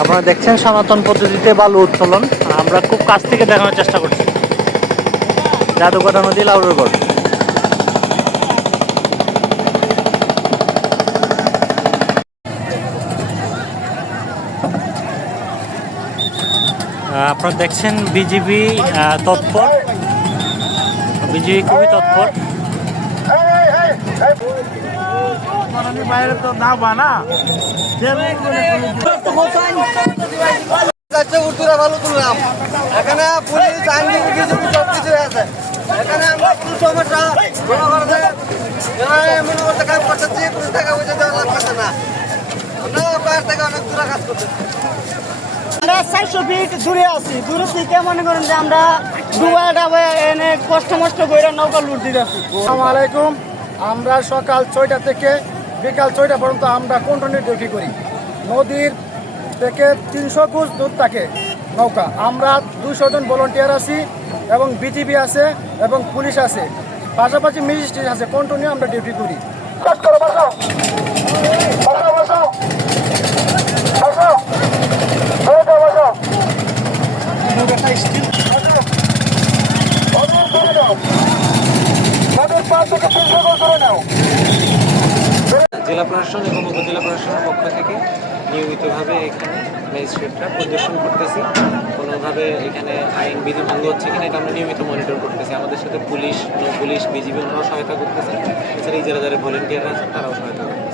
আপনারা দেখছেন সনাতন পদ্ধতিতে বালু উত্তোলন। আমরা খুব কাছ থেকে দেখানোর চেষ্টা করছি। জাদুকটা নদী লাউরগড় আপনারা দেখছেন বিজিবি তৎপর। বিজিবি খুবই তৎপর। বাইরে তো না বানা যাচ্ছে ভালো তুললাম। এখানে পুলিশ আইনজীবী কিছু সব কিছু আছে। এখানে আমরা কোনো সমস্যা কোনো কারণে মনে করতে কাজ করতেছি কোনো টাকা পয়সা দেওয়া লাগতেছে না। আমরা বাইরে থেকে অনেক দূরে কাজ করতেছি। আমরা চারশো ফিট দূরে আছি। দূরে থেকে মনে করেন যে আমরা ডুবা ডাবে এনে কষ্ট মষ্ট করে নৌকা লুট দিতে আছি আসসালামু আলাইকুম। আমরা সকাল ছয়টা থেকে বিকাল ছয়টা পর্যন্ত আমরা কন্টিনিউ ডিউটি করি। নদীর থেকে তিনশো গুজ দূর থাকে নৌকা। আমরা দুশো জন ভলেন্টিয়ার আছি এবং বিজিবি আছে এবং পুলিশ আছে। পাশাপাশি ম্যাজিস্ট্রেট আছে কন্টিনিউ আমরা ডিউটি করি। জেলা প্রশাসন এবং উপজেলা প্রশাসনের পক্ষ থেকে নিয়মিতভাবে এখানে ম্যাজিস্ট্রেটরা পরিদর্শন করতেছি। কোনোভাবে এখানে আইন বিধি ভঙ্গ হচ্ছে কিনা এটা আমরা নিয়মিত মনিটর করতেছি। আমাদের সাথে পুলিশ নৌ পুলিশ, বিজিবি ওনারাও সহায়তা করতেছে। এছাড়া এই যারা যারা ভলেন্টিয়ার আছেন তারাও সহায়তা করতেছেন